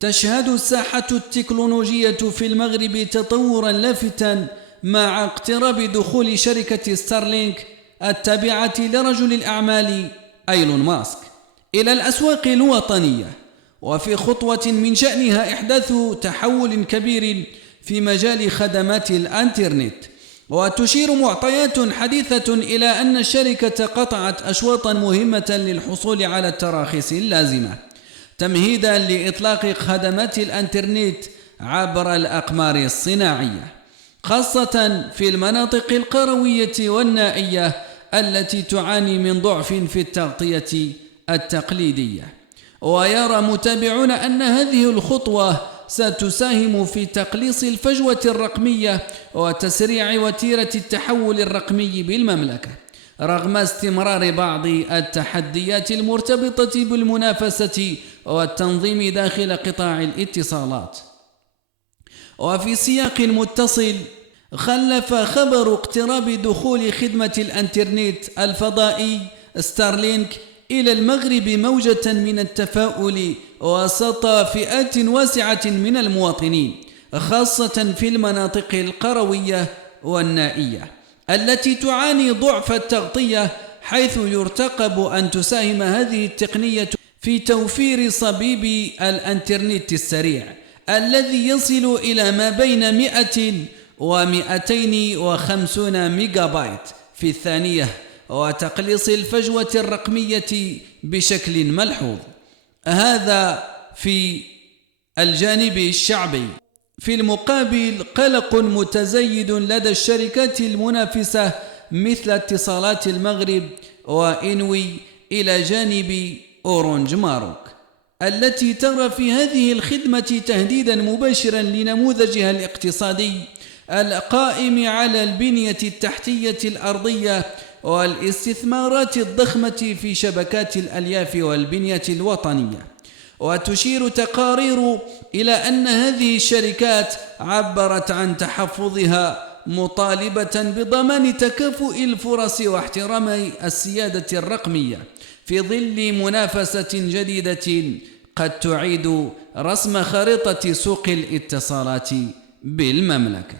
تشهد الساحة التكنولوجية في المغرب تطورا لافتا مع اقتراب دخول شركة ستارلينك التابعة لرجل الأعمال إيلون ماسك إلى الأسواق الوطنية، وفي خطوة من شأنها إحداث تحول كبير في مجال خدمات الإنترنت. وتشير معطيات حديثة إلى أن الشركة قطعت أشواطا مهمة للحصول على التراخيص اللازمة تمهيدا لإطلاق خدمات الإنترنت عبر الأقمار الصناعية، خاصة في المناطق القروية والنائية التي تعاني من ضعف في التغطية التقليدية. ويرى متابعون أن هذه الخطوة ستساهم في تقليص الفجوة الرقمية وتسريع وتيرة التحول الرقمي بالمملكة، رغم استمرار بعض التحديات المرتبطة بالمنافسة والتنظيم داخل قطاع الاتصالات. وفي سياق متصل، خلف خبر اقتراب دخول خدمة الإنترنت الفضائي ستارلينك إلى المغرب موجة من التفاؤل وسط فئات واسعة من المواطنين، خاصة في المناطق القروية والنائية التي تعاني ضعف التغطية، حيث يرتقب أن تساهم هذه التقنية في توفير صبيب الإنترنت السريع الذي يصل إلى ما بين 100 و250 ميجا بايت في الثانية، وتقليص الفجوة الرقمية بشكل ملحوظ. هذا في الجانب الشعبي. في المقابل، قلق متزايد لدى الشركات المنافسة مثل اتصالات المغرب وإنوي إلى جانب أورنج ماروك، التي ترى في هذه الخدمة تهديدا مباشرا لنموذجها الاقتصادي القائم على البنية التحتية الأرضية والاستثمارات الضخمة في شبكات الألياف والبنية الوطنية. وتشير تقارير إلى أن هذه الشركات عبرت عن تحفظها مطالبة بضمان تكافؤ الفرص واحترام السيادة الرقمية في ظل منافسة جديدة قد تعيد رسم خريطة سوق الاتصالات بالمملكة.